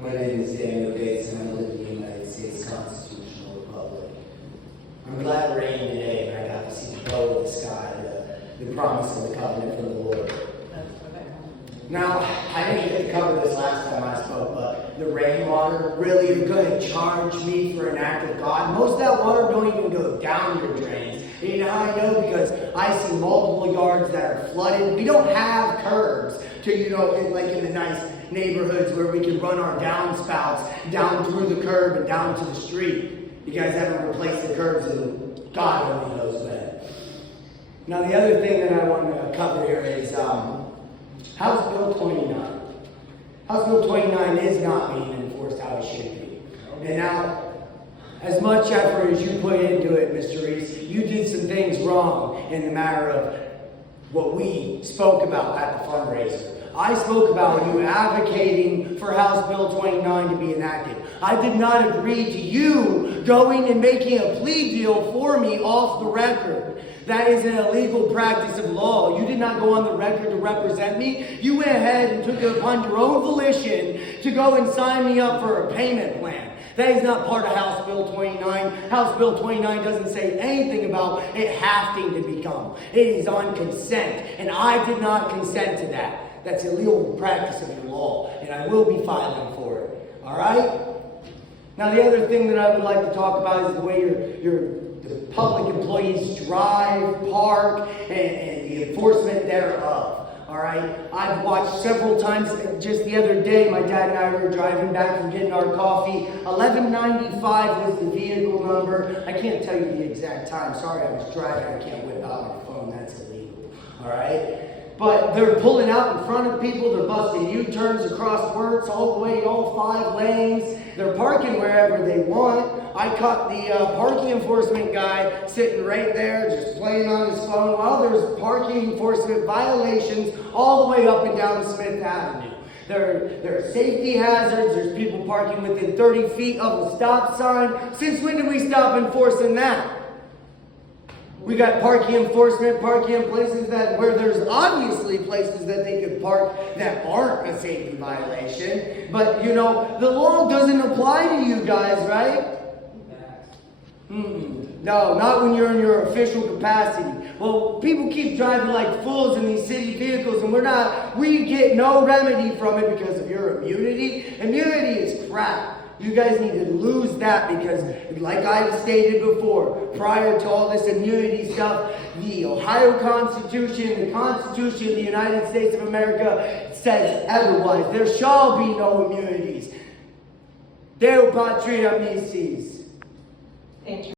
My name is Daniel Gates, and I live in the United States Constitutional Republic. I'm glad it rained today, and I got to see the bow of the sky, the promise of the covenant from the Lord. Now, I didn't get to cover this last time I spoke, but the rainwater, really, you're going to charge me for an act of God? Most of that water don't even go down your drains. And you know how I know? Because I see multiple yards that are flooded. We don't have curbs to, like in the nice neighborhoods where we can run our downspouts down through the curb and down to the street. You guys haven't replaced the curbs, and God only knows when. Now, the other thing that I want to cover here is House Bill 29. House Bill 29 is not being enforced how it should be. And now, as much effort as you put into it, Mr. Reese, you did some things wrong in the matter of what we spoke about at the fundraiser. I spoke about you advocating for House Bill 29 to be enacted. I did not agree to you going and making a plea deal for me off the record. That is an illegal practice of law. You did not go on the record to represent me. You went ahead and took it upon your own volition to go and sign me up for a payment plan. That is not part of House Bill 29. House Bill 29 doesn't say anything about it having to become. It is on consent, and I did not consent to that. That's illegal practice of your law, and I will be filing for it. All right? Now, the other thing that I would like to talk about is the way the public employees drive, park, and the enforcement thereof. All right? I've watched several times. Just the other day, my dad and I were driving back from getting our coffee. 1195 was the vehicle number. I can't tell you the exact time. Sorry, I was driving. I can't whip out my phone. That's illegal. All right? But they're pulling out in front of people. They're busting U-turns across works all the way, all 5 lanes. They're parking wherever they want. I caught the parking enforcement guy sitting right there, just playing on his phone while there's parking enforcement violations all the way up and down Smith Avenue. There are safety hazards. There's people parking within 30 feet of the stop sign. Since when did we stop enforcing that? We got parking enforcement, parking in places where there's obviously places that they could park that aren't a safety violation. But, the law doesn't apply to you guys, right? No, not when you're in your official capacity. Well, people keep driving like fools in these city vehicles, and we get no remedy from it because of your immunity. Immunity is crap. You guys need to lose that because, like I've stated before, prior to all this immunity stuff, the Ohio Constitution, the Constitution of the United States of America says otherwise. There shall be no immunities. Deo patria mises.